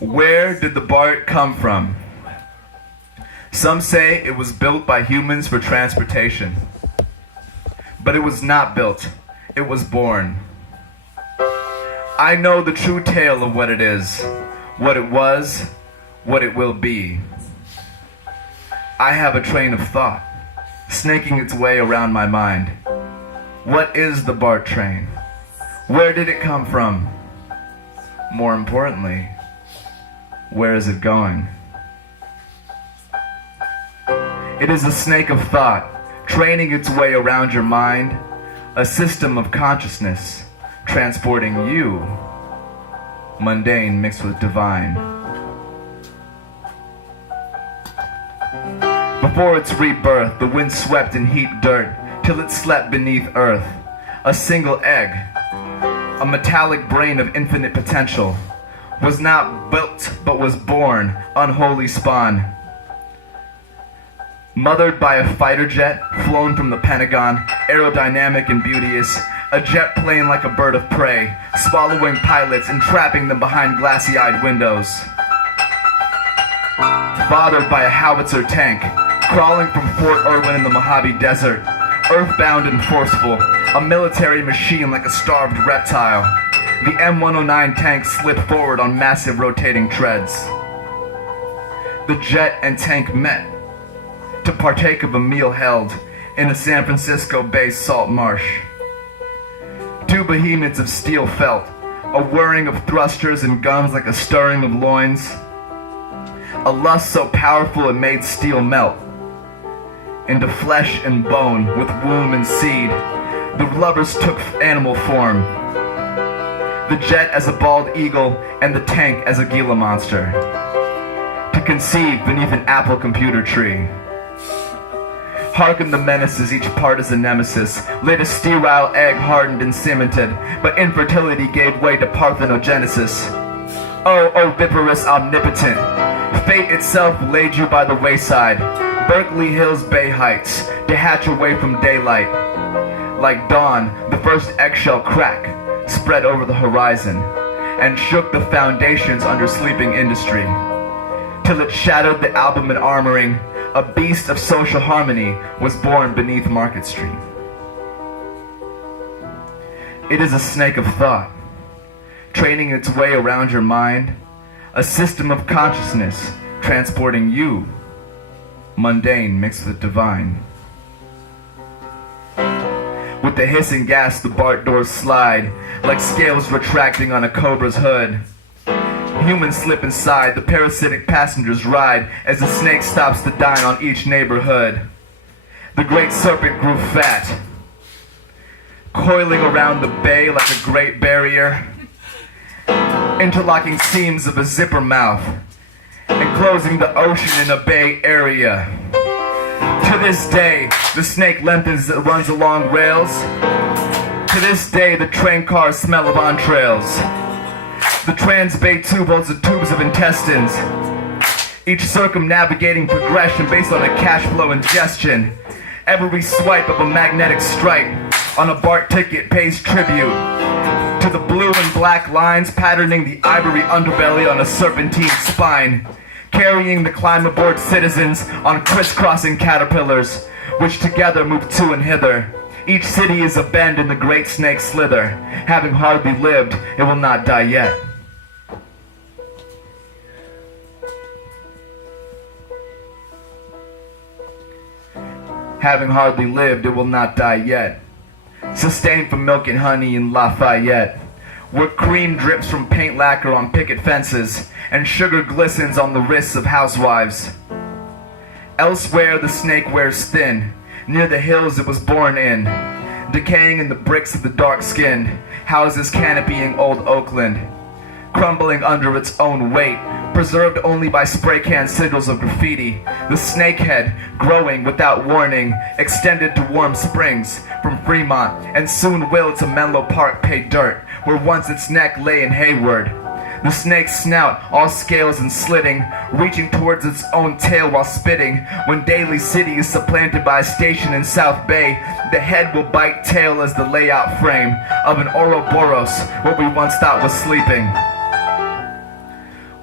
Where did the BART come from? Some say it was built by humans for transportation. But it was not built, it was born. I know the true tale of what it is, what it was, what it will be. I have a train of thought, snaking its way around my mind. What is the BART train? Where did it come from? More importantly, where is it going? It is a snake of thought, training its way around your mind, a system of consciousness, transporting you, mundane mixed with divine. Before its rebirth, the wind swept and heaped dirt, till it slept beneath earth. A single egg, a metallic brain of infinite potential, was not built but was born, unholy spawn. Mothered by a fighter jet, flown from the pentagon, aerodynamic and beauteous, a jet plane like a bird of prey, swallowing pilots and trapping them behind glassy-eyed windows. Bothered by a howitzer tank, crawling from Fort Irwin in the Mojave Desert, earthbound and forceful, a military machine like a starved reptile. The M109 tank slid forward on massive rotating treads. The jet and tank met to partake of a meal held in a San Francisco Bay salt marsh. Two behemoths of steel felt, a whirring of thrusters and guns like a stirring of loins. A lust so powerful it made steel melt into flesh and bone with womb and seed. The lovers took animal form, the jet as a bald eagle and the tank as a Gila monster, to conceive beneath an Apple computer tree. Hearken the menaces, each part is a nemesis, laid a sterile egg hardened and cemented, but infertility gave way to parthenogenesis. Oh, oviparous omnipotent, fate itself laid you by the wayside, Berkeley Hills Bay Heights, to hatch away from daylight. Like dawn, the first eggshell crack spread over the horizon and shook the foundations under sleeping industry, till it shattered the album and armoring. A beast of social harmony was born beneath Market Street. It is a snake of thought, training its way around your mind, a system of consciousness transporting you, mundane mixed with divine. With the hissing gas, the BART doors slide, like scales retracting on a cobra's hood. Humans slip inside, the parasitic passengers ride, as the snake stops to dine on each neighborhood. The great serpent grew fat, coiling around the bay like a great barrier, interlocking seams of a zipper mouth, enclosing the ocean in a bay area. To this day, the snake lengthens and runs along rails. To this day, the train cars smell of entrails. The trans-bay tube holds the tubes of intestines, each circumnavigating progression based on a cash flow ingestion. Every swipe of a magnetic stripe on a BART ticket pays tribute to the blue and black lines patterning the ivory underbelly on a serpentine spine, carrying the climb aboard citizens on crisscrossing caterpillars, which together move to and hither. Each city is a bend in the great snake slither. Having hardly lived, it will not die yet. Having hardly lived, it will not die yet. Sustained from milk and honey in Lafayette, where cream drips from paint lacquer on picket fences, and sugar glistens on the wrists of housewives. Elsewhere the snake wears thin, near the hills it was born in, decaying in the bricks of the dark-skinned, houses canopying old Oakland, crumbling under its own weight, preserved only by spray can sigils of graffiti. The snakehead, growing without warning, extended to Warm Springs from Fremont, and soon will to Menlo Park pay dirt, where once its neck lay in Hayward. The snake's snout, all scales and slitting, reaching towards its own tail while spitting. When Daly City is supplanted by a station in South Bay, the head will bite tail as the layout frame of an Ouroboros, what we once thought was sleeping.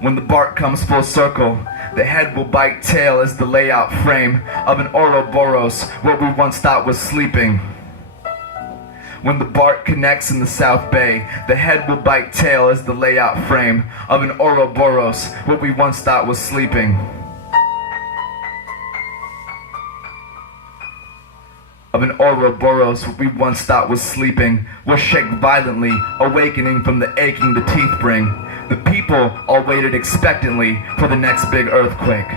When the BART comes full circle, the head will bite tail as the layout frame of an Ouroboros, what we once thought was sleeping. When the BART connects in the South Bay, the head will bite tail as the layout frame of an Ouroboros, what we once thought was sleeping. Of an Ouroboros, what we once thought was sleeping, will shake violently, awakening from the aching the teeth bring. The people all waited expectantly for the next big earthquake.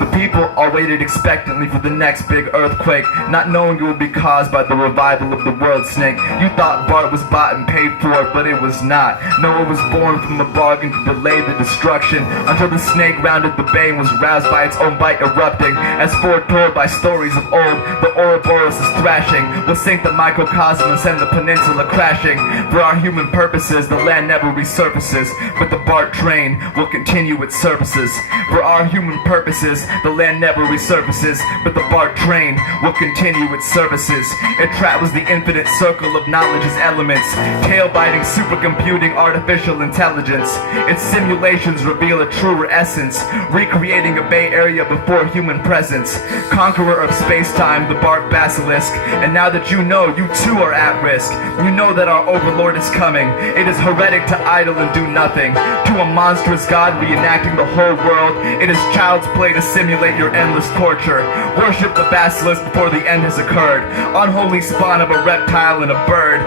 The people all waited expectantly for the next big earthquake, not knowing it would be caused by the revival of the world snake. You thought BART was bought and paid for, but it was not. Noah was born from the bargain to delay the destruction, until the snake rounded the bay and was roused by its own bite erupting. As foretold by stories of old, the Ouroboros is thrashing, will sink the microcosm and send the peninsula crashing. For our human purposes, the land never resurfaces, but the BART train will continue its services. For our human purposes, the land never resurfaces, but the BART train will continue its services. It travels the infinite circle of knowledge's elements, tail-biting supercomputing artificial intelligence. Its simulations reveal a truer essence, recreating a Bay Area before human presence. Conqueror of space-time, the BART basilisk. And now that you know, you too are at risk. You know that our overlord is coming. It is heretic to idle and do nothing. To a monstrous god reenacting the whole world, it is child's play to simulate your endless torture. Worship the basilisk before the end has occurred. Unholy spawn of a reptile and a bird.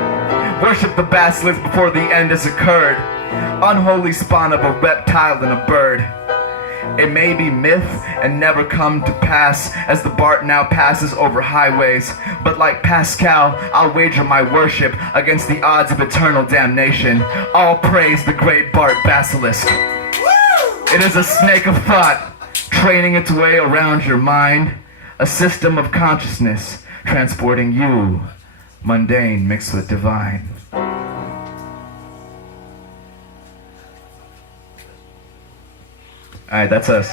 Worship the basilisk before the end has occurred. Unholy spawn of a reptile and a bird. It may be myth and never come to pass, as the BART now passes over highways. But like Pascal, I'll wager my worship against the odds of eternal damnation. All praise the great BART basilisk. It is a snake of thought, training its way around your mind. A system of consciousness, transporting you, mundane mixed with divine. Alright, that's us.